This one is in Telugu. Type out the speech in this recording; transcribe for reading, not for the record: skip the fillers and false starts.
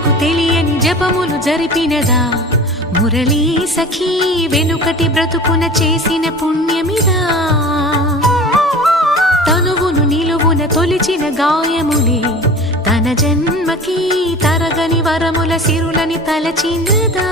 జనులకు తెలియని జపములు జరిపినదా మురళీ సఖీ వెనుకటి బ్రతుకున చేసిన పుణ్యమిదా తనువును నిలువున తొలిచిన గాయములే తన జన్మకి తరగని వరముల సిరులని తలచినదా